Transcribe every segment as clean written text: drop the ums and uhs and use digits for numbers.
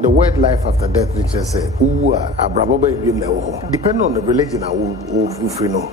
The word life after death, which I say, depending on the religion,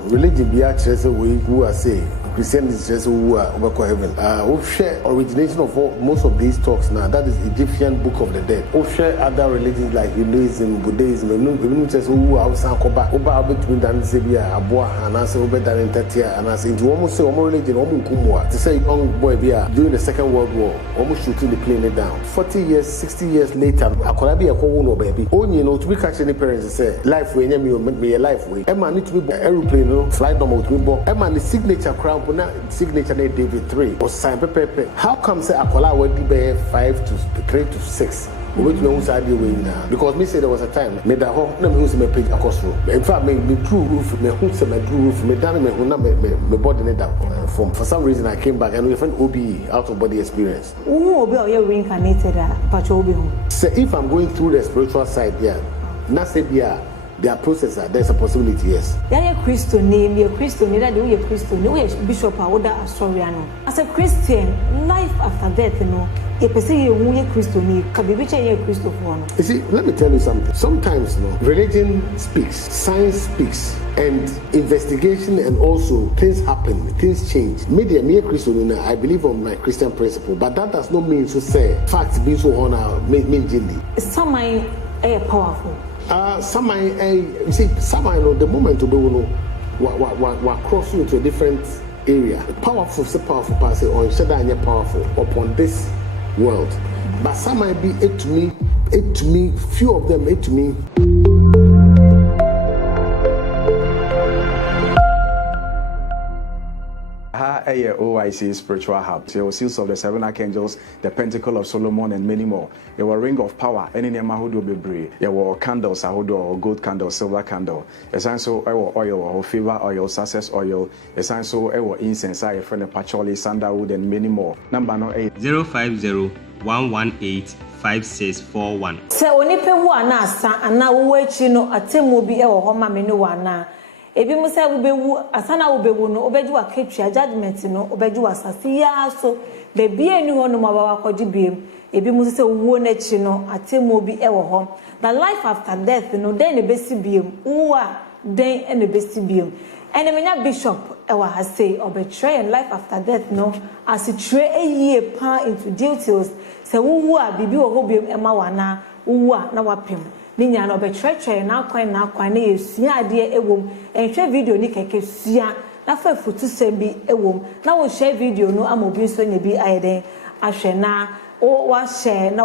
religion be actually who are say Christianity is just who are over heaven. We share origination of most of these talks now. That is Egyptian Book of the Dead. We share other religions like Hinduism, Buddhism. We just who are Sankoba, Oba between Dan Sebia, Abua, and I say Oba Dan Tatia, and I say into almost say one religion, almost Kumwa. To say young boy during the Second World War, almost shooting the plane down. 40 years, 60 years later. I could be a no baby. Only to be catching the parents say life way me a life way. Emma need to be aeroplane, no flight normal to be born. Emma the signature crown, but not signature name David 3 or sign paper. How come say Akola would be 5 to 3 to 6? Which means I deal with now. Because me say there was a time me that home no me use me page across room. In fact, me true roof, me who's my true roof, me down me body net down. For some reason I came back and we found OBE out of body experience. Who will you reincarnated but you will. So if I'm going through the spiritual side, yeah, not say yeah. Their processor, there's a possibility, yes. Yeah, Christo name, you're Christo, neither do you Christo, no Bishop or Astoriano. As a Christian, life after death, you know, a person you Christo need, can be which a Christo for. You see, let me tell you something. Sometimes, you know, religion speaks, science speaks, and investigation, and also things happen, things change. Media, me a Christian, I believe on my Christian principle, but that does not mean to say facts being so on our main jelly. Some are powerful. Some you see, some I know the moment to be what cross you into a different area. Powerful, so powerful, pass it or should I powerful upon this world. But some might be it to me, few of them it to me. OIC Spiritual Hub. There Seals of the Seven Archangels, the Pentacle of Solomon, and many more. There were Ring of Power, any name Mahudo Bebre. There were candles, Ahodo, gold candle, silver candle. Essential oil, or favor oil, success oil. Essential incense, I friend patchouli, sandalwood, and many more. Number 050-118-5641. So when you pay one answer, and now we wait, you know, a team will be a home menu one. Ebi musa ubewu asana ubewu no obeju aketwa judgment no obeju asase ya so bebi enu ho no mabawa kwaji biem ebi musa se wuo na chi no atemo bi ewo ho the life after death no den ne besi biem uwa den ene besi biem ene menya bishop ewa ha say obetray life after death no as it tray eye pa into details se wuwo a bibi wo ho biem ema wana uwa na wapem ninya no be church na kwan na yesua ade ewom enhwe video ni keke sua na fa futu sembi ewom na wo share video no amobi so nya bi ayeden ahwe na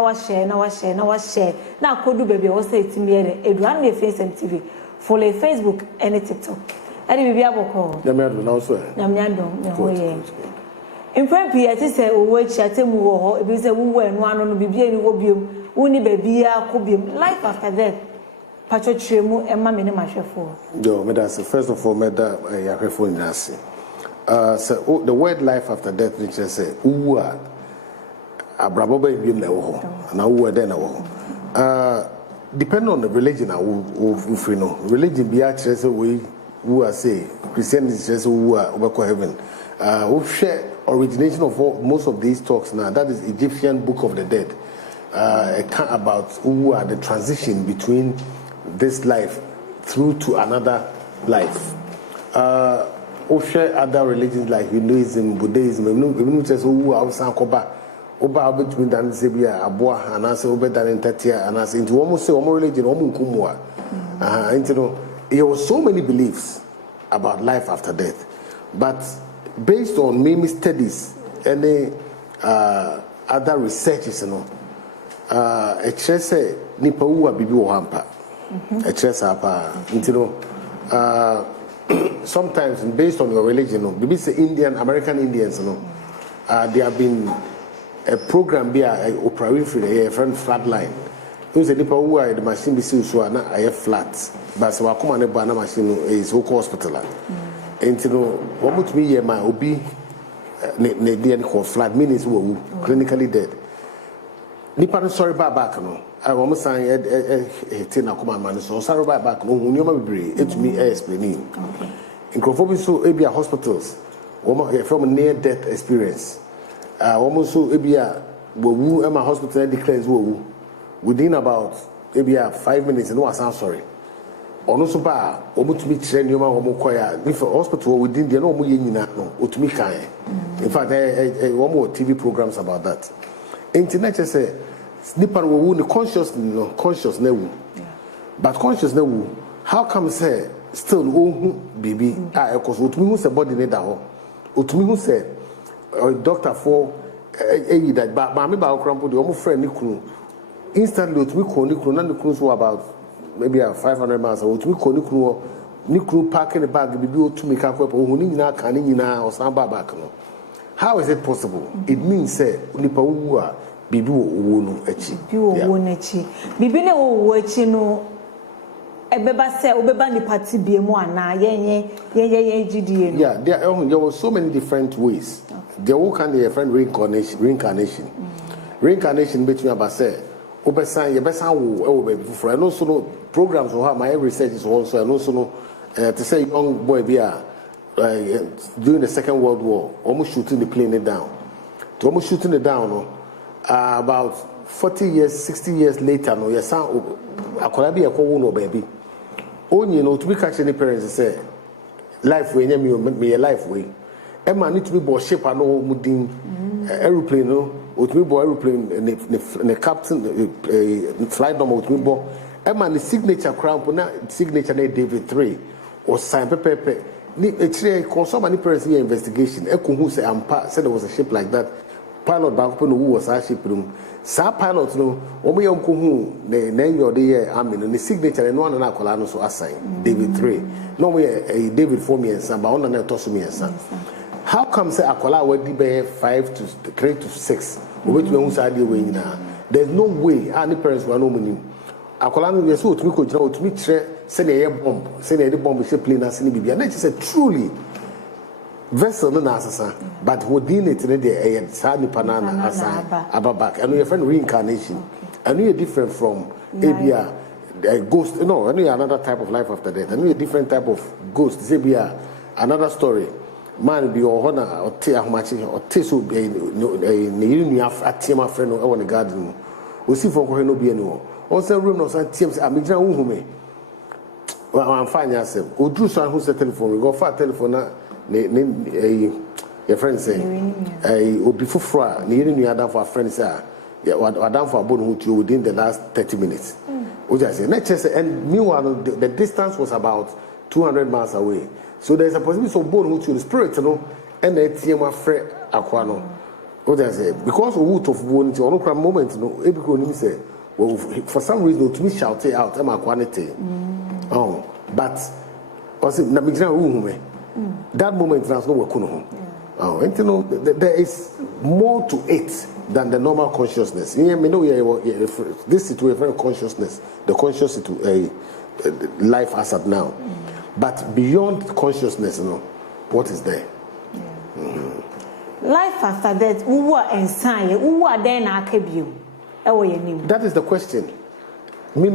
wa share na kodu bebe wo say timi ere eduan na Nsem TV follow Facebook and TikTok ade bibi aboko nyamyado na so nyamyado nyahoye imprepi ati se owo echi atemu wo ho ebi se wuwo enu anu no bibi eni wo biom uni bebia kobiem life after death pachochemu emma me ne mahwefo yo me that's first of all me da yahwefo nyase so the word life after death which I say uwa abrabo ba biem na wo ho na uwa den na wo ho depending on the religion we free no religion be actually say we who are say Christianity is just who are over heaven we share origination of most of these talks now. That is Egyptian Book of the Dead. About who are the transition between this life through to another life. We share other religions like Hinduism, Buddhism. Even just who are Sankoba, Oba between Dan Sebia, Abua, and I say Oba Dan Tatia, and I say into almost say one religion, one Kumwa. And you know, there were so many beliefs about life after death, but based on many studies and other researches, you know, a chese nipa uwa bibi wo hampa. A chese apa, you know, sometimes based on your religion, you know, bibi say American Indians, you know, there have been a program be a Oprah Winfrey, a friend flatline. Who's a nipa uwa the machine be so na a flat, but so I come on a banana machine is whole hospital. And you know, what would me my obi ne called flat means were clinically dead. Nipa sorry back no. I almost saying a command man so sorry back no you be it me explaining. In Crophobi so ebia hospitals from a near death experience. Almost so ebia wo wu my hospital declares wo within about maybe 5 minutes no was sorry ono so ba omutumi kire nioma omokoya if hospital within there no omo ye nyina no otumi kan in fact one more TV programs about that internet say nipa wo wu ni conscious na wu but conscious na wu how come say still ohu bibi because otumi hu say body ne da ho otumi hu say doctor for that ba me ba okrampo de omo friend ni kunu instantly otumi ko ni kunu na ni kunu so about maybe 500 miles otumi ko ni kunu pack in the bag bibi otumi ka ko ohu ni nyina ka ni nyina o san ba back no. How is it possible? It means say nipa wu a bibi wo no achi bibi wo no achi bibi ne wo achi no ebeba say obeba nipa ti bie mu ana ye gidie no. Yeah, there were so many different ways. There all kind of different reincarnation. Reincarnation between about say obesan ye besan wo baby for and also no programs or how my research is also and also no to say young boy be during the Second World War almost shooting the plane down. To almost shooting it down no about 40 years 60 years later no yes akola bi ekwo no baby onye no to be catch any parents say life we me life we e ma need to be bo ship and no mudin aeroplane no o to be bo aeroplane the captain flight number to be bo e ma the signature crown na signature na David 3 or sign pepe ni etire so many parents here investigation e ko hu say ampa said there was a ship like that pilot back no who was a ship room sa pilot no omo yam ko hu na your dey army no the signature no na akola no so assign David 3 no we David for me and some ba on na to so me and some. How come say akola we be 5 to 3 to 6 which we hu say dey we nyina there's no way any parents were no money akola no we so otumi ko jira otumi kire say na bomb say na bomb she plane na say bibia na say truly vessel no na asasa but within it ne dey sa ni panana aside ababak and your friend reincarnation and you different from abia ghost no and another type of life after death and you different type of ghost say bia another story man be o hona o te ahomachi o te so be ne yiri nua atiema friend no e won garden o si for ko no be ani o say room no san tiem say amigina wo hu me I'm fine yourself. Odu so who say telephone we go for telephone na your friend say obi fufura na yiri nua dan for friend say wa dan for abon hu to within the last 30 minutes. O just say let's say and meanwhile the distance was about 200 miles away. So there's a possibility so born hu to the spirit no and the team afre akwa no. O just say because of of born to no kra moment no e bi ko ni say well, for some reason to me shout it out am akwa nete. Oh, but was it na migran hu me. That moment trans no work no. Oh, and you know there is more to it than the normal consciousness. You know this is to a very consciousness, the conscious to a life as at now. But beyond consciousness, you know, what is there? Life after death, who are inside, who are there na akebio. That is the question. Me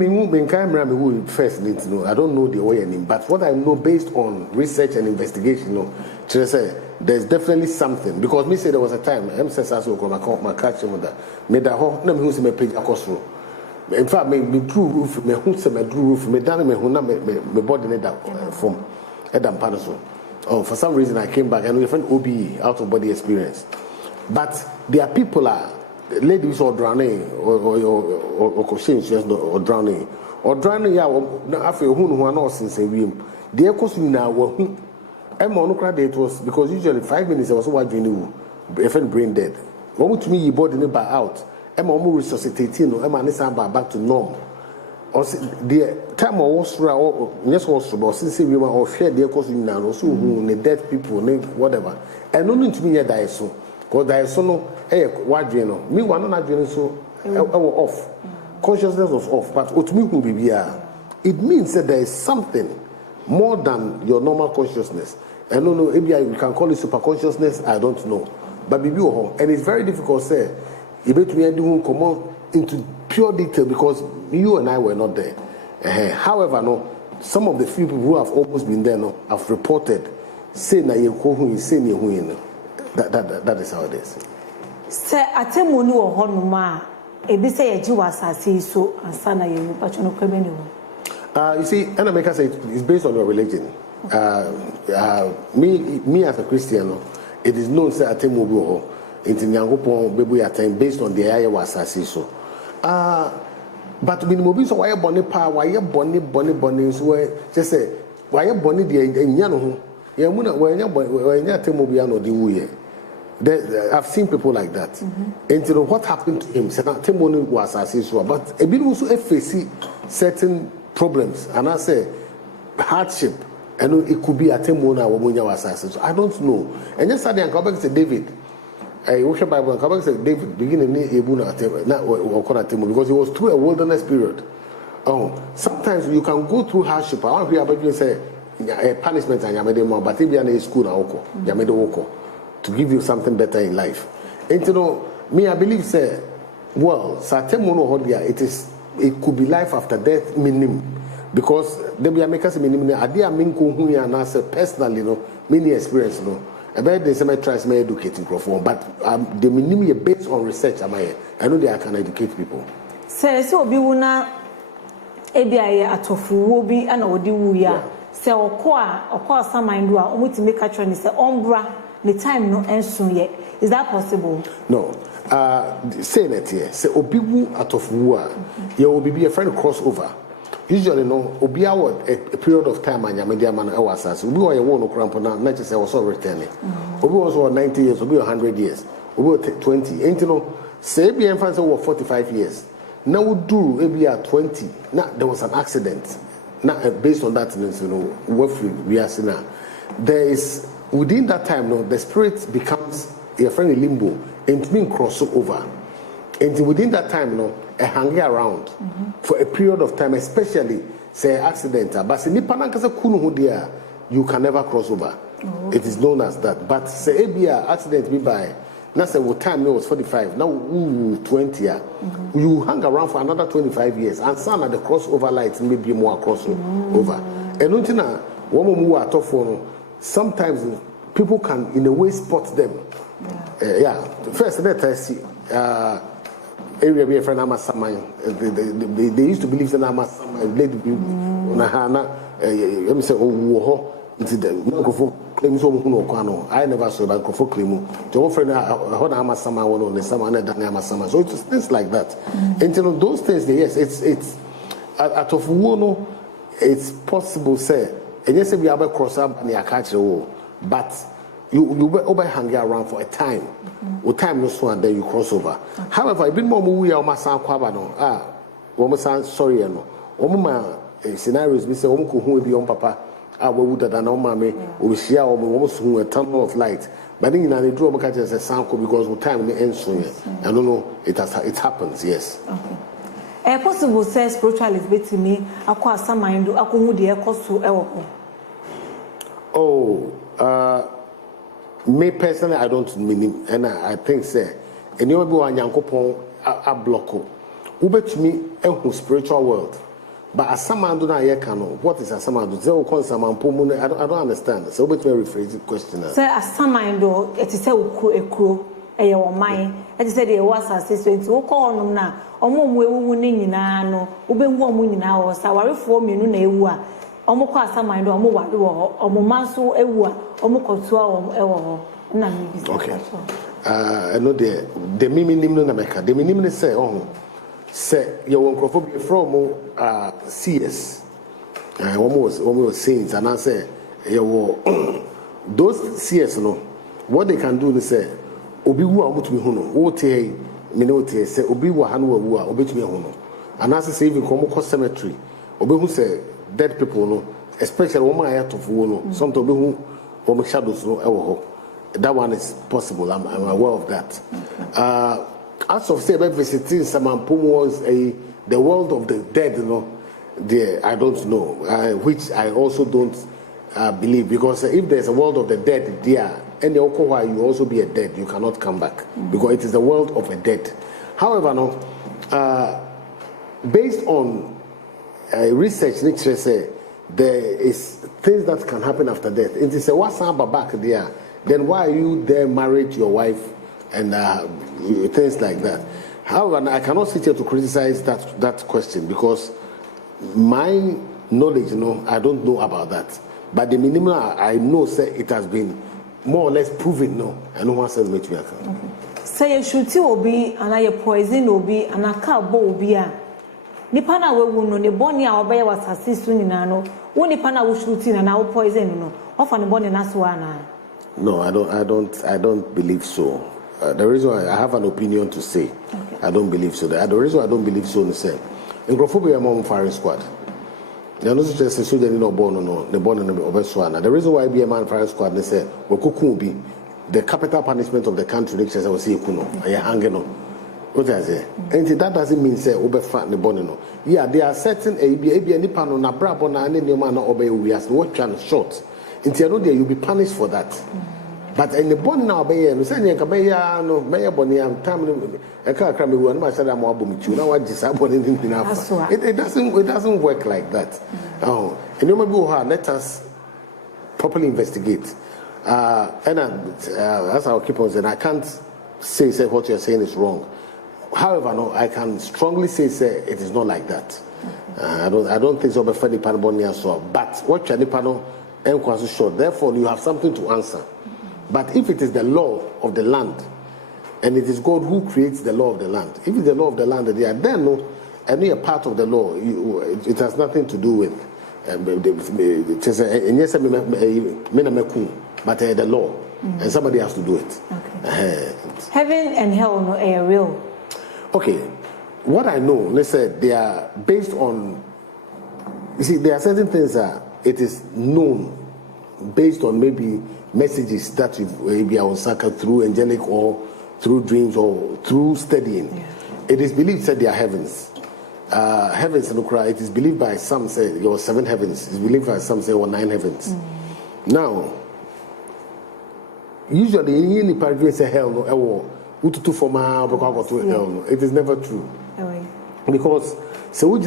first need to know. I don't know the way name, but what I know based on research and investigation, you know, say there's definitely something. Because me say there was a time I'm says I my catch him with that. Me that ho na me hu say me page across road. In fact, me drew roof, me hu say me drew roof, me down me hu na me body ne that from Edam Panaso. Oh, for some reason I came back and we found OBE, out of body experience. But there are people ladies or drowning or drowning yeah after who are not since a room the echoes now were it was because usually 5 minutes I was watching you friend brain dead what to me you body neighbor out resuscitating back to norm or the time I was about since we were share the echoes now also the dead people whatever and only to me yeah die so because there is no wadwe no me one na dwe so off consciousness was off but otumi hu bibia it means that there is something more than your normal consciousness and no maybe you can call it super consciousness I don't know but bibi ho and it's very difficult say you betumi do come into pure detail because you and I were not there however no some of the few people who have almost been there no have reported say na ye ko hu say na hu that is how it is. Say atemu ni wo honuma ebi say ye was asase so ansana ye mu pachono kwebeni wo. You see, and I say it's based on your religion. Me as a Christian, it is known say atemu bi ho enti Nyankopon bebu atem based on the aya was asase so. But minimum bi so why boni pa why boni so just say why boni de enya no ho. Ye mu na why enya atemu bi ano de wuye. I've seen people like that. And you know what happened to him? Atemu was asase so, but a bit also face certain problems, and I say hardship, and it could be a temona or munya was so I don't know. And just suddenly, I come back to David. I worship Bible and come back to David beginning not because he was through a wilderness period. Oh, sometimes you can go through hardship. I want to hear about you say a punishment and you more, but if you are in school to give you something better in life. And you know, me I believe say, well, it could be life after death minimum, because they be make us minimum. Adia minko hunya na say personally no many experience no. About the same tries me educating microphone, but the minimum based on research. I know they can educate people. Say so obi wuna ebi aye atofu wo bi ana odi wu ya. Say okwa samandu a omutime ka tro ni say ombra the time no ensun ye. Is that possible? No. Saying it here, say obiwu out of war, you will be a friend crossover. Usually, no, obi a period of time and Yamadia man was as we were a one crampona, not just I was all returning. Obi was 90 years, obi 100 years, obi 20. And you know, say be infants over 45 years. Now we do maybe at 20. Now there was an accident. Now based on that, you know, what we are seeing now, there is within that time, no, the spirit becomes a friend in limbo. And mean cross over, and within that time, a hanging around for a period of time, especially say accident. But you can never cross over. It is known as that. But say accident be by now say what time was 45 now 20 you hang around for another 25 years and some of the crossover lights may be more crossover. And until now, woman who are tough for sometimes people can in a way spot them. First, let us see. Area be a friend of they used to believe that I'm lady let me say, oh, I never saw that for claim. To friend, I heard I'm a summer one on the summer and then summer. So it's things like that. And you know, those things, yes, it's out of one, it's possible, say, and yes, we have a cross up and you catch the wall, but. You will hang around for a time. With time no so and then you cross over. However, I've been more movie or my son Quabano. Woman sorry no. Woman scenarios we say woman who be on papa. Would that no mammy will share almost who a tunnel of light. But then they draw catch as a sample because with time may end soon. I don't know, it happens, yes. Okay. Possible say spiritualist between me, acquire some mind do who the cost to me personally, I don't mean, and I think say, and you will be one Yankopon a block. Ube to me, a spiritual world. But as some man do not yet know what is a some man do. They will call some man I don't understand. So, but me rephrase the question. Say as some man do, it is a crow, a mine. It is said there was a sister to call them now. Omo winning in ano, ube woman in our sour form you know. Omo kwa asama ndo omo wade wo omo manso ewu a omo kotua omo ewo na me bi. Okay. I know the meaning no na meka. The meaning say say you won crofo from CS. Almost saints and I say you those CS no what they can do is say obi wu a mutumi hu no wo te me no te say obi wu ha no wu a obetumi hu no. And as say even come cemetery obi hu say dead people no, especially woman I have to follow no. Sometimes who shadows no that one is possible. I'm aware of that. As of say about visiting Samampum was the world of the dead, you know. There I don't know, which I also don't believe, because if there's a world of the dead there, and you also be a dead, you cannot come back because it is the world of the dead. However, no, based on research, nature say there is things that can happen after death. It is a what's back there. Then why are you there married to your wife and things like that? However, I cannot sit here to criticize that question because my knowledge, I don't know about that. But the minimum I know, say it has been more or less proven, and no one says me to account. Say you shoot will be, and I poison will be, and a cow will be a Nipana will know the bonny our bear was assisting in ano. One Nipana will shoot in and our poison, often the bonny Naswana. No, I don't believe so. The reason why I have an opinion to say, I don't believe so. The reason why I don't believe so is that in Grophobia among firing squad. They are not just a soldier born the born in the Obeswana. The reason why be a man firing squad, they say, be the capital punishment of the country, which I was saying, Angeno. What I say? And that doesn't mean say Obefat the Bonino. Yeah, there are certain a nipano na brabona and any man obey we as what can short. Until you'll be punished for that. But in the bond now, no, Mayor Bonnie, time a car crammy one, my son, I'm about you know what disabling enough. It doesn't work like that. Oh, and you let us properly investigate. And as I'll keep on saying, I can't say what you're saying is wrong. However, no, I can strongly say it is not like that. I don't think so. But what you're panel and quite short. Therefore, you have something to answer. But if it is the law of the land, and it is God who creates the law of the land, if it's the law of the land, they are then any part of the law. It has nothing to do with but the law, and somebody has to do it. Okay. Heaven and hell no are real. Okay, what I know, let's say they are based on. You see, there are certain things that it is known based on maybe messages that you've maybe on Saka through angelic or through dreams or through studying. Yeah. It is believed that there are heavens. Heavens and Ukra, it is believed by some say there were 7 heavens. It's believed by some say there were 9 heavens. Now, usually in any part you say hell no ututu forma to hell no. It is never true. Because so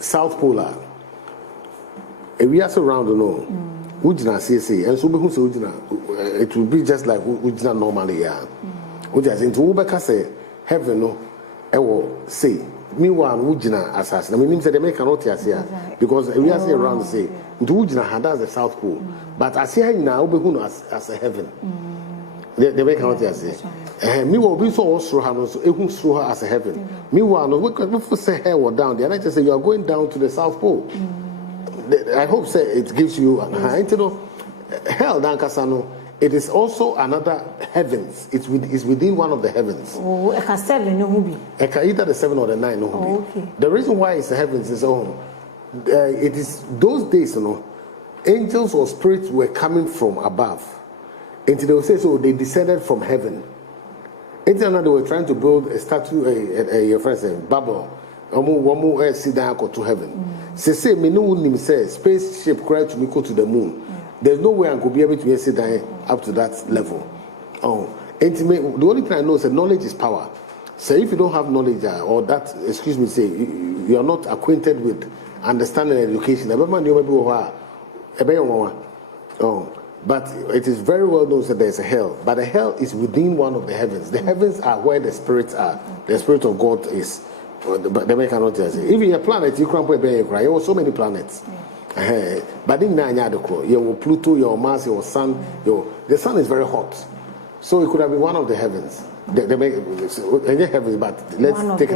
South Polar we are surrounded Ujina CC, and so it will be just like Ujina normally. Which I think to Ubeka say, heaven no, I will say, meanwhile, Ujina assassin. I mean, they make an notice here because we are saying around say, Ujina had as the South Pole, but I see now Ubehun as a heaven. They make an notice here. Meanwhile, we saw also her as a heaven. Meanwhile, we could say hell or down there. I just say you are going down to the South Pole. I hope say it gives you hell Dankasano. It is also another heavens. It's within one of the heavens. Oh, eka 7 no hubi. Eka either the 7 or the 9 no hubi. Okay. The reason why it's the heavens is it is those days, angels or spirits were coming from above. And they will say so they descended from heaven. And they were trying to build a statue, your friend said, Babel. One see down to heaven. Say me no nim say spaceship cry to me go to the moon. There's no way I could be able to sit down up to that level. The only thing I know is that knowledge is power. So if you don't have knowledge or that, excuse me, say you are not acquainted with understanding and education. But it is very well known that there is a hell. But the hell is within one of the heavens. The heavens are where the spirits are. The spirit of God is. But they cannot tell you. Even a planet, you can't put a cry. There were so many planets. But in your Pluto, your Mars, your Sun, the Sun is very hot. So it could have been one of the heavens. They make heavens, but let's take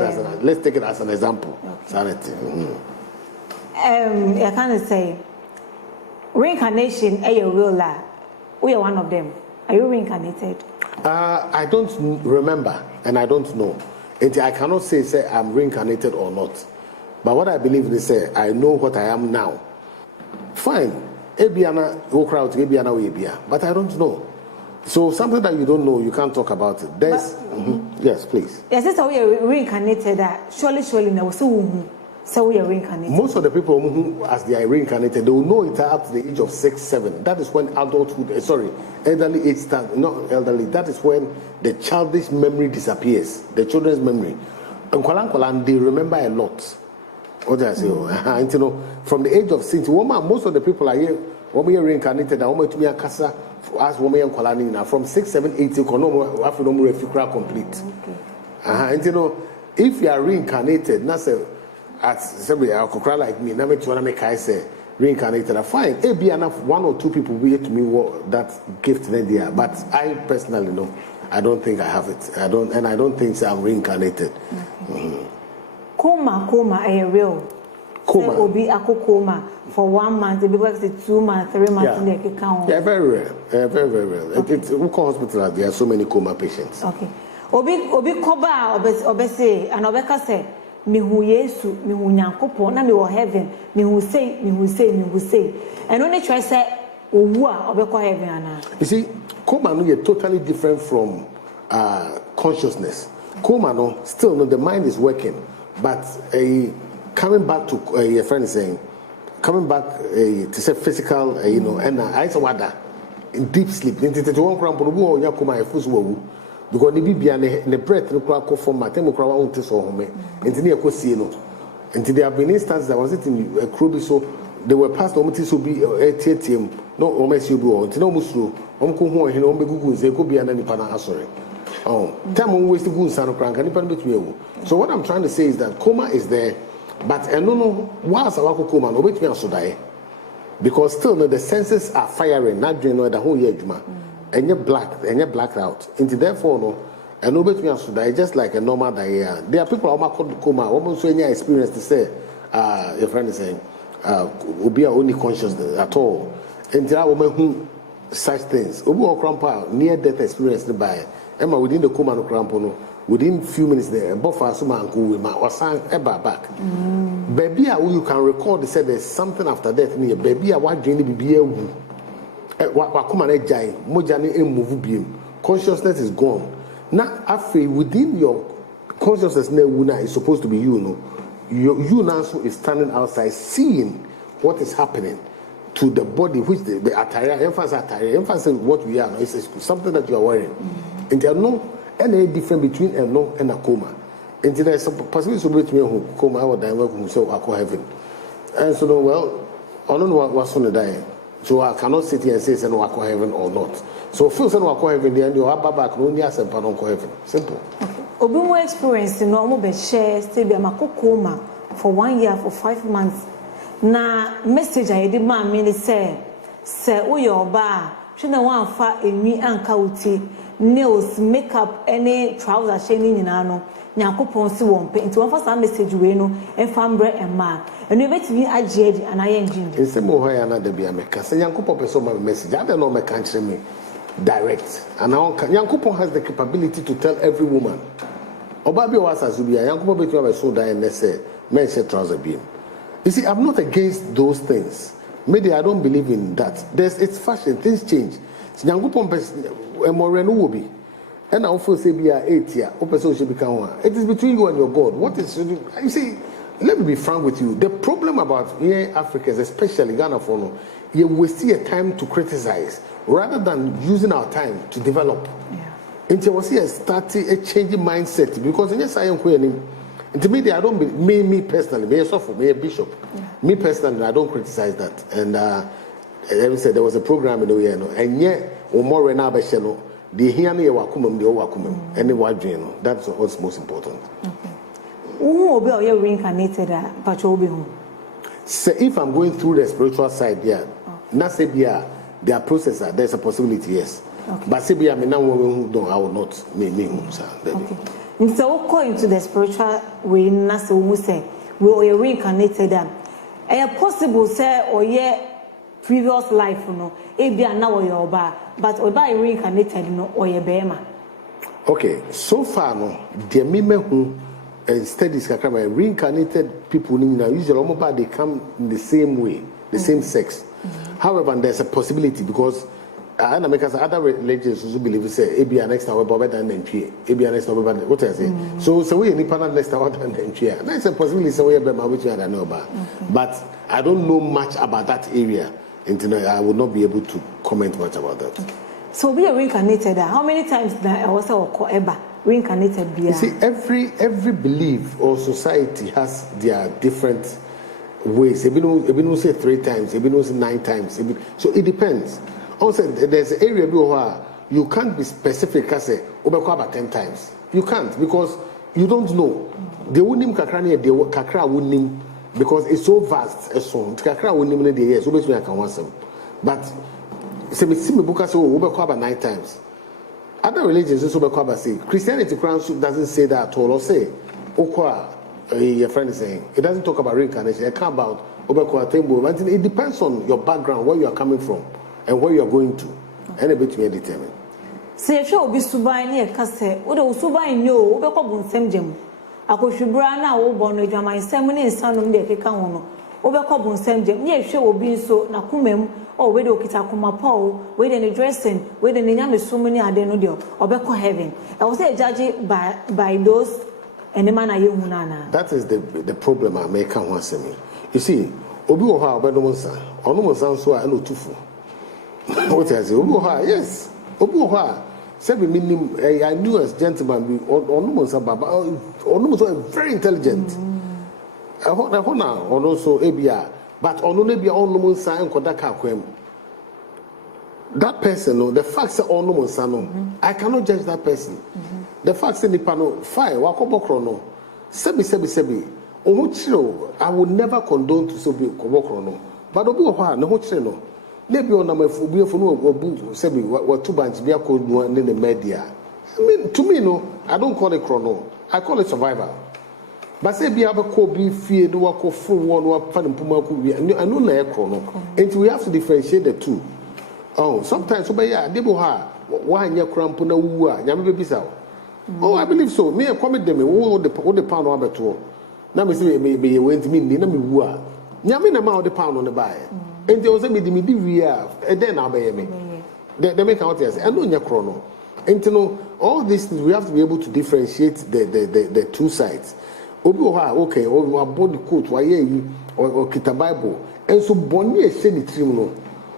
it as an example. Sanity. I can't say reincarnation is real life. We are one of them. Are you reincarnated? I don't remember, and I don't know. I cannot say I'm reincarnated or not. But what I believe is I know what I am now. Fine. But I don't know. So something that you don't know, you can't talk about it. Yes, please. Yes, that's how we are reincarnated. Surely now so we are reincarnated. Most of the people who, as they are reincarnated, they will know it up to the age of 6, 7. That is when adulthood, elderly age starts. Not elderly. That is when the childish memory disappears. The children's memory. And they remember a lot. What did I say? And from the age of 6, most of the people are here. When reincarnated, from 6, 7, 8, complete. And if you are reincarnated, not say as somebody like me, na me to wanna make I say reincarnated, I fine. It be enough 1 or 2 people will to me what that gift in there. But I personally know, I don't think I have it. I don't think I'm reincarnated. Coma, a real. Coma. Will be a coma for 1 month, it works 2 months, 3 months in the account. Yeah, very rare. Very rare. Okay. We call hospital, there are so many coma patients. Okay. Obi koba obese and obeka say me hu Yesu, me hu Nyankopon, na me wo heaven, me hu say. And only try say owu a obekọ heaven ana. You see, coma no is totally different from consciousness. Coma no, still no, the mind is working, but coming back to your friend is saying, coming back to say physical, and I say what in deep sleep. Into one cramp on the coma because the baby and the breath no crack from my time crack on to so home. Into near Cosino. Until there have been instances I was sitting a crew so they were passed almost to be ATM, no almost you go until almost through. Uncle he no be good, they could be an any pana sorry. Time always the good son crank and between. So what I'm trying to say is that coma is there, but I don't know whilst I walk coma, no wait me also die. Because still the senses are firing, not doing the whole year, and you're blacked out. Into therefore, no, and nobody else to die just like a normal day. There are people who are called coma, almost any experience to say, your friend is saying, will be only conscious at all. And there are women who such things. Ubu or grandpa near death experience to buy. Emma within the coma no crampono, within few minutes there, both for Suma and Kuwima or sang ever back. Baby, you can record, they said there's something after death near baby, I want to be a woo. Consciousness is gone. Now, Efie, within your consciousness, is supposed to be you now is standing outside seeing what is happening to the body, which the attire, emphasis what we are. It's something that you are wearing. And there are no any difference between a no and a coma. And there is a possibility between who coma or die who say I call heaven. And so, well, I don't know what's going to die. So I cannot sit here and say no, I call heaven or not. So if you say no, I call heaven, then you have back no only as a call heaven. Simple. Okay. Obi mo experience no mo be share say be amako coma for 1 year for 5 months. Na message I did ma me say wo your ba hwe na wan fa enwi anka uti nails makeup any trousers she ni nyina no Nyakopon si won pe nti won fa sa message we no emfa mbre emma enu betimi agye ana ye njinji Nsem ho ya na da bia meka se Nyakopon pe so ma message ade no meka nkyere me direct and Nyakopon has the capability to tell every woman oba bi wa sasu bia Nyakopon betimi ba so dan na say men say trouser bi. You see, I'm not against those things. Maybe I don't believe in that. It's fashion, things change. Nyakopon pe more no will be. And I also say be a 8 year, it is between you and your God. What is you see? Let me be frank with you. The problem about here Africans, especially Ghana, for no, you waste your time to criticize rather than using our time to develop. And you see a starting a changing mindset because yes, I am queering. And to me, I don't me personally, me a bishop. Me personally, I don't criticize that. And let me say there was a program in the way, and yet more now the here near Wakumum, the Wakumum, and the Wadrino. That's what's most important. Who will be reincarnated at Pachobi? So if I'm going through the spiritual side, yeah, not say there are processes, there's a possibility, yes. But say I mean, now I will not me, sir. Okay. So we'll go into the spiritual way, Nasa who say, we are reincarnated. A possible say, or previous life, no, ebia now or ba, but or by reincarnated, no, or your bema. Okay, so far, no, the meme who studies reincarnated people, usually they come in the same way, the same sex. However, there's a possibility because other religions who believe say ebia next time better than ebia next time better what I say. So we any panel next time than that's a possibility so we be which I don't know about. But I don't know much about that area. And I would not be able to comment much about that. So we are reincarnated. How many times I was ever reincarnated? You see, every belief or society has their different ways. Ebino say 3 times, Ebino say 9 times. So it depends. Also, there's an area where you can't be specific. I say, about 10 times. You can't because You don't know. The unim kakra ne the kakra unim because it's so vast. So kakra unim ne the years. So basically I can want some. But say me see me book say we be about 9 times. Other religions also be about say Christianity doesn't say that at all. Or say okwa your friend is saying it doesn't talk about reincarnation. It can't about it depends on your background, where you are coming from, and where you are going to, and a bit to determine. Say if you obi suban ne kase, wo de suban nyo, wo be ko bu nsem gem. Akohwebra na wo bo no adwama nsem ne nsanom de keka ho no. Wo be ko bu nsem gem. Ne ehwe obi nso na komam, o we de okita koma paul, we de ne dressing, we de ne nyame sum ne ade no de, obe ko heaven. I will say judge by those and the man are you nana. That is the problem I make can once me. You see, obi wo ha obedo monsa. Ono monsa so a no tufu. What I say? Obi wo ha, yes. Obi wo ha. Say me minim I knew as gentleman ono monsa baba. Ono monsa very intelligent. Ono so ebia, but ono ne bia ono monsa enkoda ka kwem. That person, no, the fact that ono monsa no, I cannot judge that person. The fact that nipa no fine wakobokro no. Sebi. I would never condone to so be no. But obi ho no ho kire no. Na bi ona mafubi fo no obu say be what two bands be akodu in the media. I mean, to me no, I don't call it chrono. I call it survival. But say be abako be fear do wako full one wa fa mpoma ko bi. I know na e chrono. And we have to differentiate the two. Oh, sometimes so be ya debo ha wa anya krampo na wu a nyame be bisa. Oh, I believe so. Me come dem wo the pound wa beto. Na me say me went me ni na me wu a. Nyame na ma the pound on the buy. And they also me di we are and then na be me. They make out yes. I know nya chrono. And you know all these things we have to be able to differentiate the two sides. Obi okay, or body coat wa ye or kita Bible. And so boni e se ni trim no.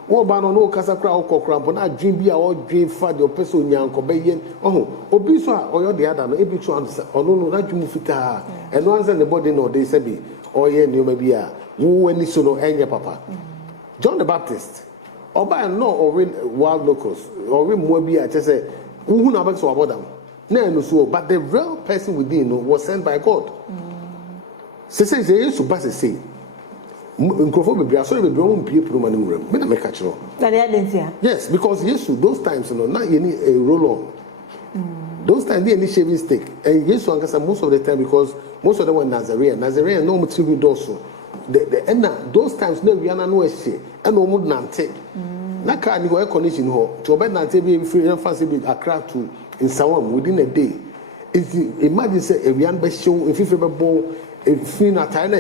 Wo ba no kasa kra okokra mpo na dream bi a o dream fa de person nyanko be yen obi so a oyo de ada no ebi to answer no na dwum fita e no answer the body no dey say bi oye ni o ma bi a wo ani so no enye papa John the Baptist oba no or wild locals or mo bi a say hu na ba so abodam na no so but the real person within no was sent by God say Jesus ba say yes, because yes, those times not any roll on. Those times they any shaving stick. And yes, most of the time because most of them were Nazarene no material also. Those times no we are no share and no more nante. Na car ni air condition ho to obey nante be free and fancy be Accra to in Sawam within a day. Imagine say a young be show if you ball. If you not tired,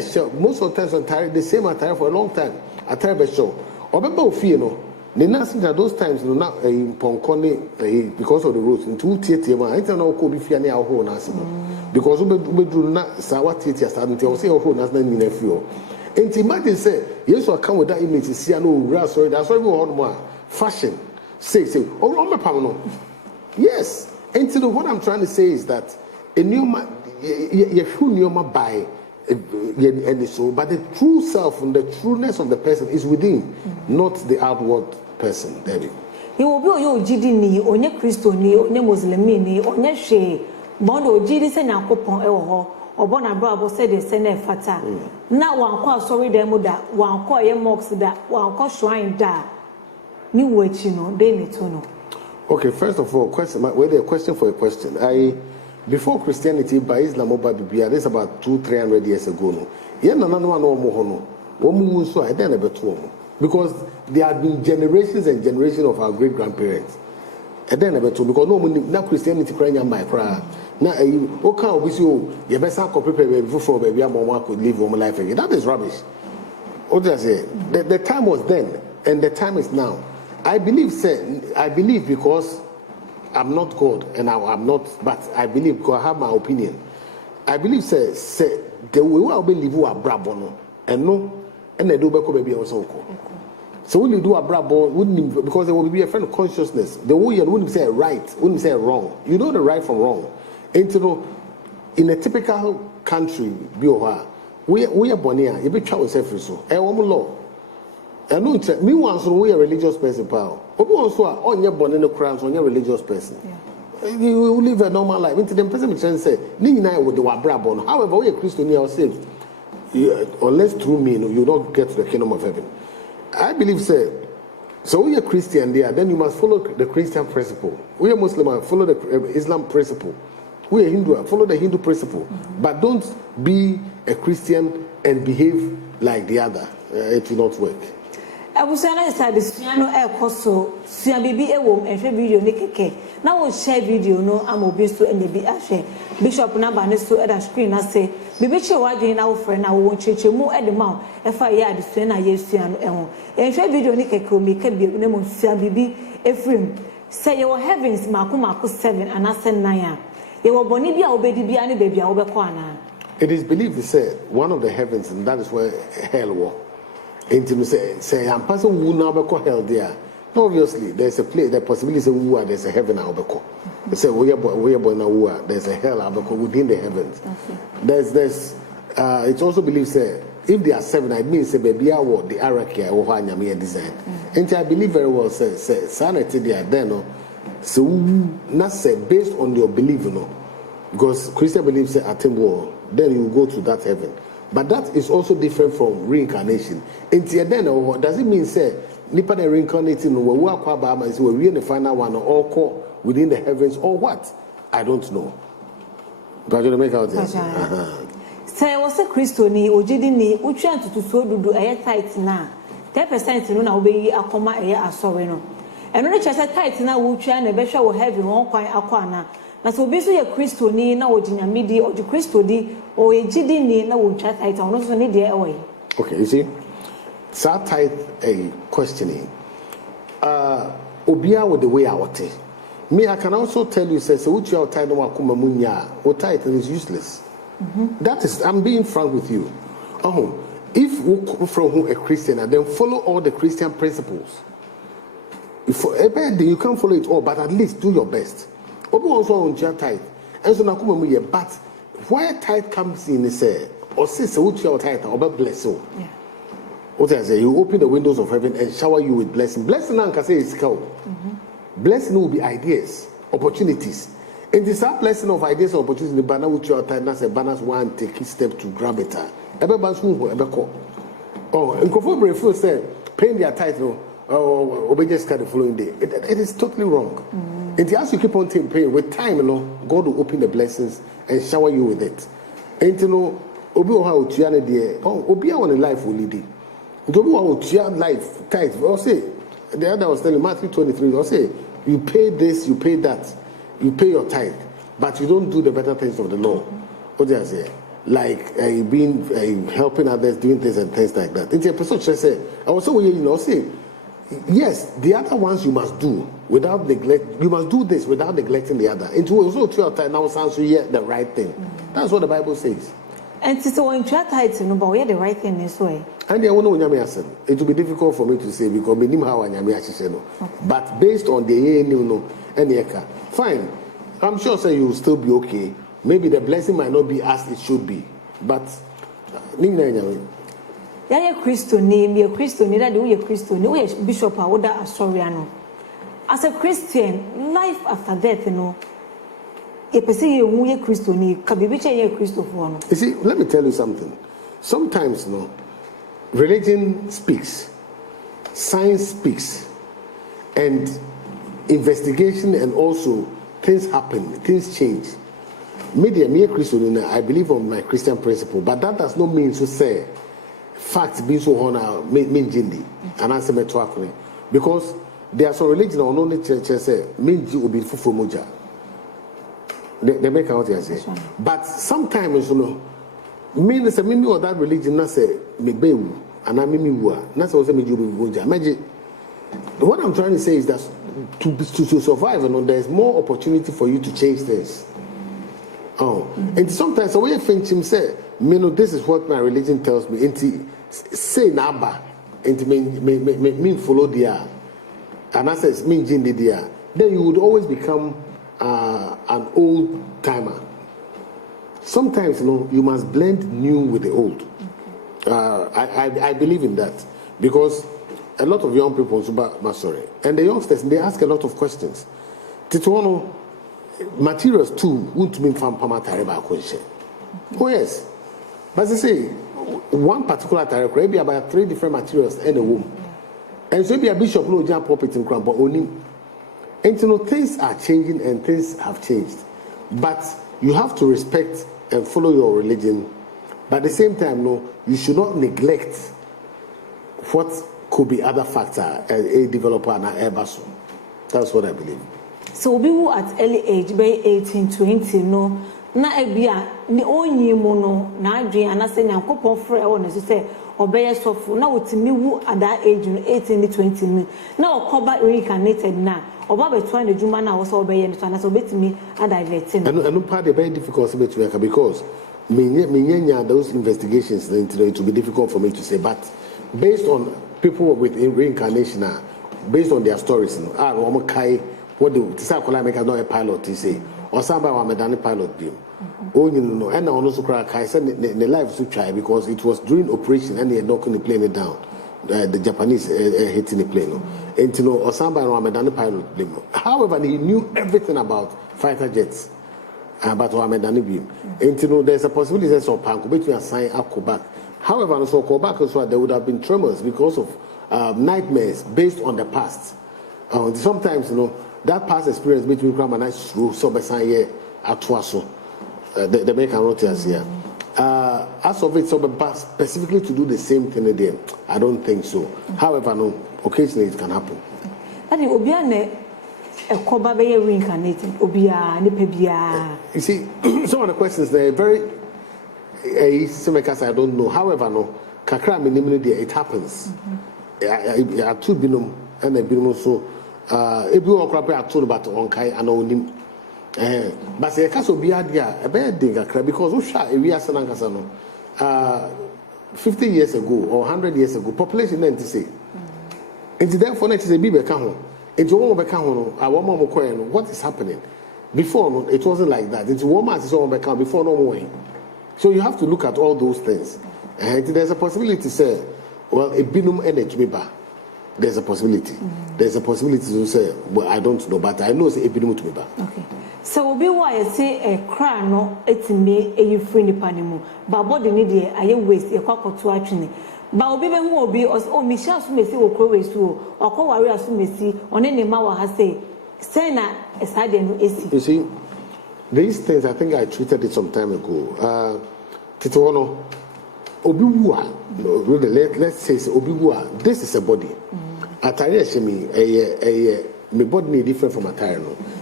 most of the times I'm tired, the same attire for a long time. I tire be show. Or remember fear no. The nursing that those times no not in Poncone because of the roads in 2 theatre. I don't know could be fear near our whole nursing. Because we do not saw theatre starting to say our whole nursing in a few. And imagine say, yes, I come with that image to see I know sorry, that's why we want more fashion. Say, oh, I'm a pamano. Yes. And so what I'm trying to say is that a new man and so, but the true self and the trueness of the person is within, not the outward person. David. He will be your GD, onye Christo, onye Muslim, onye she, Bondo, GD send a coupon or Bona Bravo said the Sene Fata. Now one call sorry demo that, one call your mox that, one call shrine that. New wait, you know, they need to know. Okay, first of all, whether a question for a question. Before Christianity, by Islam or by Biblia, this about 200-300 years ago. No, yeah, no more. So I didn't ever told because there have been generations and generations of our great grandparents. I didn't ever told because no now Christianity crying my prayer. Now, okay, we see you best have prepare before baby, mama could live one life again. That is rubbish. What did I say? The time was then, and the time is now. I believe because. I'm not God, and I'm not, but I believe because I have my opinion. I believe say the way I believe who are brabono, and no, and they do back baby also. So when you do a brabo, wouldn't because there will be a friend of consciousness. The way you wouldn't say right, wouldn't say wrong. You know the right from wrong. And you know, in a typical country, we are born here. You be child self so. I want law. I know me once we a religious person, pal. Obi once on your born in the crowns on your religious person. you will live a normal life. Into the person say, "Nina would do a brabon." However, we are Christian, you are saved. Unless through me, you don't get to the kingdom of heaven. I believe, say, so we are Christian there, then you must follow the Christian principle. We are Muslim, follow the Islam principle. We are Hindu, follow the Hindu principle. But don't be a Christian and behave like the other. It will not work. I was saying that Suano air coso, Sia baby a woman, and video Nicky. Now we'll share video, no, I'm obese and the be ashe. Bishop number so at a screen, I say, Bibi Chawadi now friend, I won't change more at the mouth. If I had the Suena, yes, Siano, and share video Nicky could make a be name Sia baby, Ephraim. Say your heavens, Makumako 7 and I send 9. You were Bonibia obey Biani baby, Obekwana. It is believed, they said, one of the heavens, and that is where hell was. Into say I'm passing who now be hell there. No, obviously there's a place, the possibility of there's a heaven now be. They say we are born now there's a hell within the heavens. Okay. There's it's also believed say if there are 7, it means say baby what the hierarchy or Hanyami design. And I believe very well say sanity there then so not say based on your belief, because Christian believes say at war, then you go to that heaven. But that is also different from reincarnation. Until then, does it mean say nipa the reincarnating we work is we in the final one or call within the heavens or what? I don't know. But you make out this. Say was a Christoni or Jidini, which went to so do a tight now. 10% no be a coma a sorry no. And only just a tight now which and a better will have in one quite aquana. Na so be so ye Christo ni na ojinya midi or the Christo di or a gidi ni na wo chat I don't also need the away. Okay, you see, that type a questioning. Obia with the way I would me, I can also tell you, says, which your title wakuma munya or title is useless. That is, I'm being frank with you. If you come from a Christian and then follow all the Christian principles, you can't follow it all, but at least do your best. Also on your tithe, and so now come on, but where tithe comes in is or says which your tithe or bless you. Yeah. What I say, you open the windows of heaven and shower you with blessing. Blessing now can say it's cow. Blessing will be ideas, opportunities. And this blessing of ideas and opportunities, the banner which your tithe now say banners one take a step to grab it. Everybody's who ever call. Oh, and conform refer say paying their title or obedience card the following day. It is totally wrong. And as you keep on paying, with time, God will open the blessings and shower you with it. And Obi how Tiana dear, Obi on a life will lead it. Obi how Tiana life tight. I'll say, the other was telling Matthew 23, I'll say, you pay this, you pay that, you pay your tithe, but you don't do the better things of the law. What do I say? Like being helping others, doing things and things like that. And the person say, I was so say, yes, the other ones you must do without neglect. You must do this without neglecting the other. And to also to your time now sounds the right thing. That's what the Bible says. And so when you are tight, but we are the right thing this way. And I want to it will be difficult for me to say because we know how I know. But based on the fine. I'm sure say you will still be okay. Maybe the blessing might not be as it should be, but yeah, Christo name, you're Christo, neither do you Christo, no Bishop Awoda Astoriano. As a Christian, life after death, a person you Christo need, can be a Christo for. You see, let me tell you something. Sometimes, religion speaks, science speaks, and investigation and also things happen, things change. Maybe me a Christian, I believe on my Christian principle, but that does not mean to say facts being so honor mean jindi and answer me to because there are some religion on only church say mean ji will be full moja. They make out here say, but sometimes mean say me or that religion na say me bewu and I me wa na say me ji will be moja. What I'm trying to say is that to survive, there is more opportunity for you to change things. And sometimes the way you think him say, this is what my religion tells me. And say naba, and mean follow the and I says mean jindi dia. Then you would always become an old timer. Sometimes you must blend new with the old. I believe in that because a lot of young people and the youngsters they ask a lot of questions. Tituano, materials too won't mean from pamatare ba question. Oh yes. But they say one particular tire could be about 3 different materials in a womb. And so be a bishop no jump pulpit in crown, but only. And you know, things are changing and things have changed. But you have to respect and follow your religion. But at the same time, no, you should not neglect what could be other factor a developer and a basso. That's what I believe. So we were at early age, by 18, 20, no. Na ebia ni onyi mu no na adwen anase nyankopon frɛ wɔ ne so sɛ obeye sɔfo na wotimi wu at that age no 18 to 20 ni na okoba reincarnated na oba betwa na dwuma na wo sɛ obeye ne so anase obetimi adivert no and part very difficult to make because me those investigations then it will be difficult for me to say, but based on people with reincarnation based on their stories what the Sakola make not a pilot to say or somebody wa medani pilot beam. Oh, you know, and I also cry. I said the life to try because it was during operation and they had knocking the plane down. The Japanese hitting the plane. And you know, or somebody wa medani pilot beam. However, he knew everything about fighter jets, about wa medani beam. And you know, there's a possibility that so panko between assign up go back. However, so go back as well, there would have been tremors because of nightmares based on the past. Sometimes you know. That past experience between Grandma and I through so here at Twaso, the American routers here. As of it, so specifically to do the same thing again, I don't think so. However, no, occasionally it can happen. That is Obiane a Koba be reincarnated, Obia, Nipebia. You see, some of the questions they're very some because I don't know. However, no, Kakra minimally it happens. I two binum and a binum so. If you are told about Onkai and Onim, but the castle be idea a bad digger because we are Sanankasano 50 years ago or 100 years ago, population 90. And therefore, it is a Bible Cajon. Into one of Cajon, our one what is happening? Before it wasn't like that. It's woman is all back before no more. So you have to look at all those things. And there's a possibility to say, well, a binum energy bar. There's a possibility. There's a possibility to say, well, I don't know, but I know it's a bit to me back. Okay. So, Obi, why I say a crown, no, it's me, a free panimu. But body need I waste a cock to actually. But Obi, who will be, or Michelle Sumesi or Crowe, or Co Warrior Sumesi, on any Mawa has say, Sena, a side and AC. You see, these things, I think I treated it some time ago. Titono. Obiwa, really, let's say Obiwa, this is a body. Attire my body is different from attire.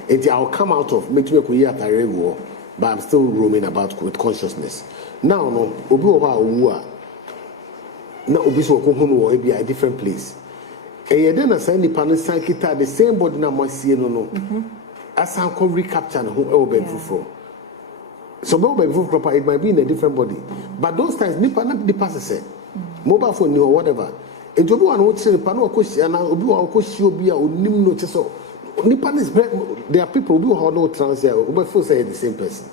And I'll come out of me to make a attire war, but I'm still roaming about with consciousness. Now, no, Obiwa, now Obiso will be a different place. And then I send the panel sankita, the same body now must see no. As I can recapture who will be for. So it might be in a different body. But those times, the pastor said, mobile phone or whatever. And you want to say, Pano question, and Obu Koshi be a Nimno Cheso. Nipan is there are people who have no trans here, who before say the same person.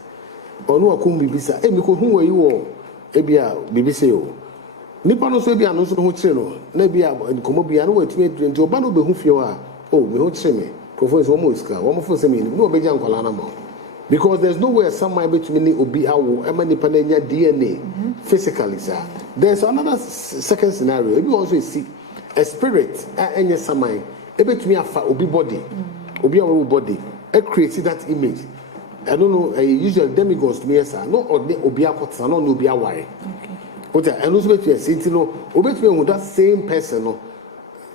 Or no, Kum Bibisa, and because who are you? Ebia Bibiseo. Nipan also be an also who channel, Nebia and Comobia, no way to make into a bundle be who you are. Oh, we won't say me. Professor Moska, one more for me, no Bejan Colana. Because there's no way somewhere between Obi Awo and Manipanania DNA physically, sir. There's another second scenario. If you also see a spirit and yes, some mind, able to me a Obi body, Obi Awo body, it creates that image. I don't know, usually demigods to me, sir. No, or Obi Akota, no Obi Awai. Okay, and also to see, you know, Obi to me with that same person, no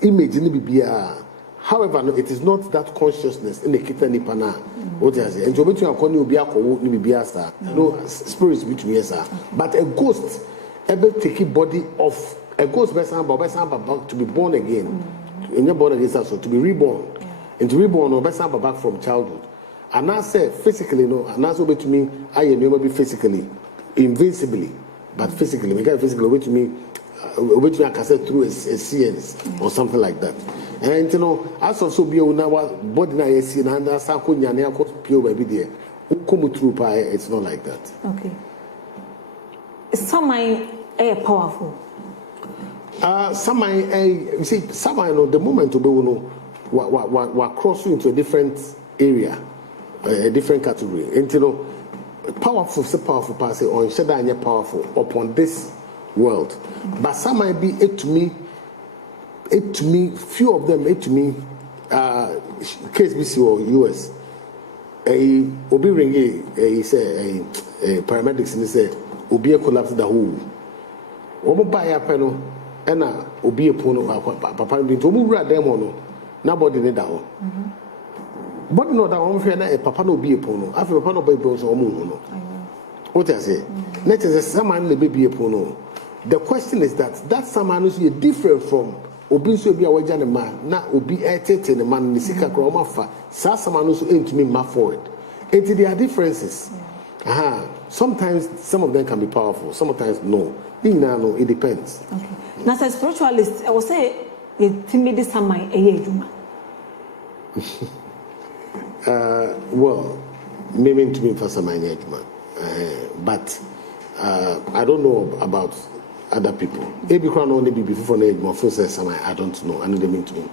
image in the BBR. However, no, it is not that consciousness in the kita nipana. What I say, and you between akoni obi akowo ni bibi sir. No spirits between sir. But a ghost able take a body of a ghost person about to be born again. In your born again, so to be reborn. And to reborn or person back from childhood. And I say physically, no, and that's what to me, I never be physically, invincibly, but physically, make it physically which me I can say through a science or something like that. And you know, as also be on our body na see and that's how kunya pure baby there. Come through it's not like that. Okay. Some are powerful. Some you see, some I know the moment to be know what cross you into a different area. a different category. And you know, powerful, so powerful, pass it on, shada powerful upon this world. But some might be it to me, few of them, it to me, case BC or US. Obi ringi, he say, paramedics, and he say, Obi collapse the whole. Omo buy a panel, and Obi a pono, papa, into Mura demono, nobody need that one. But no, that one friend, a papa no be a pono, after papa no baby or moon. What I say? Let us say, someone the baby a pono. The question is that someone is different from Obi so be a wajan man, na Obi etete the man, Nisika Kroma fa, sa someone also aim to me ma forward. And there are differences. Sometimes some of them can be powerful, sometimes no. No, it depends. Okay. Now, as a spiritualist, I will say, timid someone a year. Well, maybe to me for some but I don't know about other people. Maybe can only be before the age for some I don't know. I know they mean to me.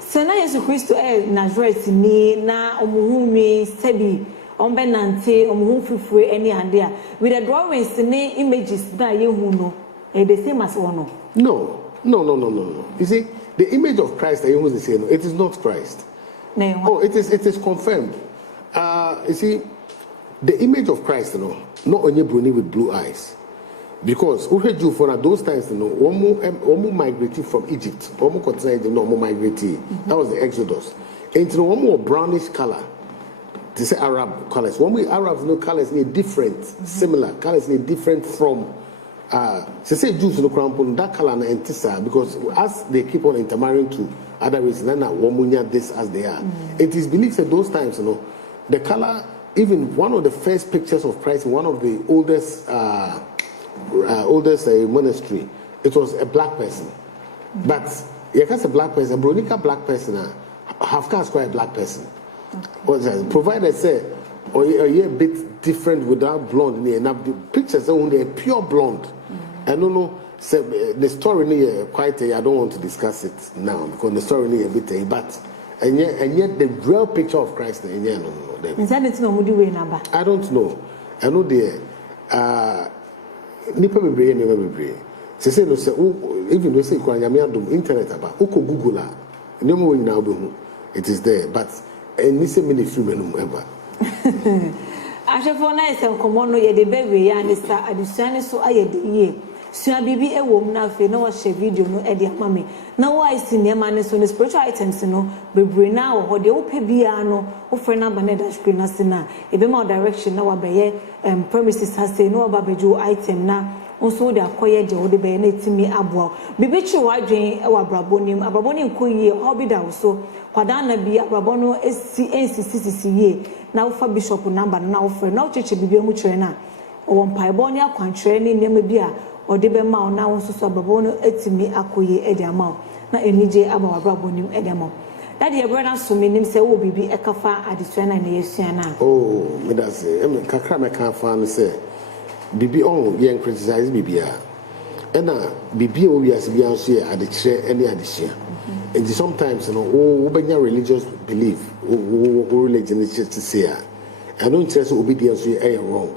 So now Jesus Christ Nazareth ni na omuhumi sebi ombenante omuhumfufure any and there with the drawings ne images that you know the same as one. No. You see, the image of Christ that you use the same. It is not Christ. No. Oh, it is confirmed. You see, the image of Christ, not only Bruni with blue eyes. Because Jew for those times, one migrated from Egypt, one migrated. That was the Exodus. And one more brownish color. They say Arab colors. When we Arabs know colors need different, similar colors need different from. Say Jews no crown that color na entisa because as they keep on intermarrying to other races, then womunya this as they are. It is believed that those times, the color. Even one of the first pictures of Christ, one of the oldest monastery, it was a black person. But a black person, a Bronica black person, half caste quite a black person. Okay. Provided say, or a bit different without blonde, and the pictures are only a pure blonde. I don't know. The story quite. I don't want to discuss it now because the story a bit. But and yet the real picture of Christ. I don't know. I know the nipa bebree never bebree. Say no say even though say internet about Google it is there, but any say many film ever. Ashafo na esem komo no ye de bewe ya ne sa adusuane so ayede ye. Sua bibi ewom na afi na wo share video no e de amame. Na wo isi nema ne so ne spiritual items no bebre na wo de wo pe bia no wo fre na ba na dash screen na sina. E be ma direction na wa beye premises ha say no ba beju item na onso de akoye de wo de beye na etimi aboa. Bibi chi wadwen e wa brabonim abrabonim koyie obi da wo so kwadana bi abrabono ncccc ye na wo fa bishop number na wo fre na wo cheche bibi mu kire na wo mpaebo ne akwankyere ne nema bi a odebe ma na wonso so abrabono etimi akoye e de ama na enije aba abrabonim e de ama that the brother so menim say wo bibi e kafa adesua na yesua na oh me that say em kakra me kan fa no say bibi on ye criticize bibi a na bibi o wi ase bia so ye adekire ene adesua and sometimes wo benya religious belief wo religion is just to say I don't say obedience is wrong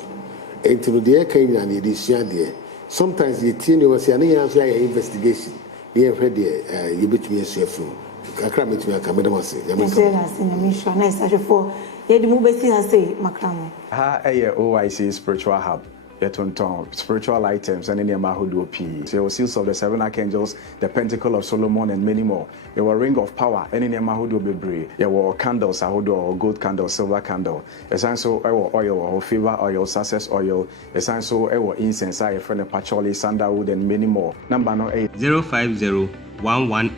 and to the kind and the adesua there. Sometimes you tell you say any answer your investigation. You heard you between yourself. I can't meet me. I can't meet say. You say that in a mission. Nice. I for you. The move see has say makramo. Ha OIC spiritual hub. Spiritual items and any mahudu p. So seals of the 7 archangels, the pentacle of Solomon, and many more. There were ring of power, any mahudu bebre. There were candles, or gold candle, silver candle. Essential oil or favor oil, success oil. Essential incense, I friend patchouli, sandalwood, and many more. Number 8 05011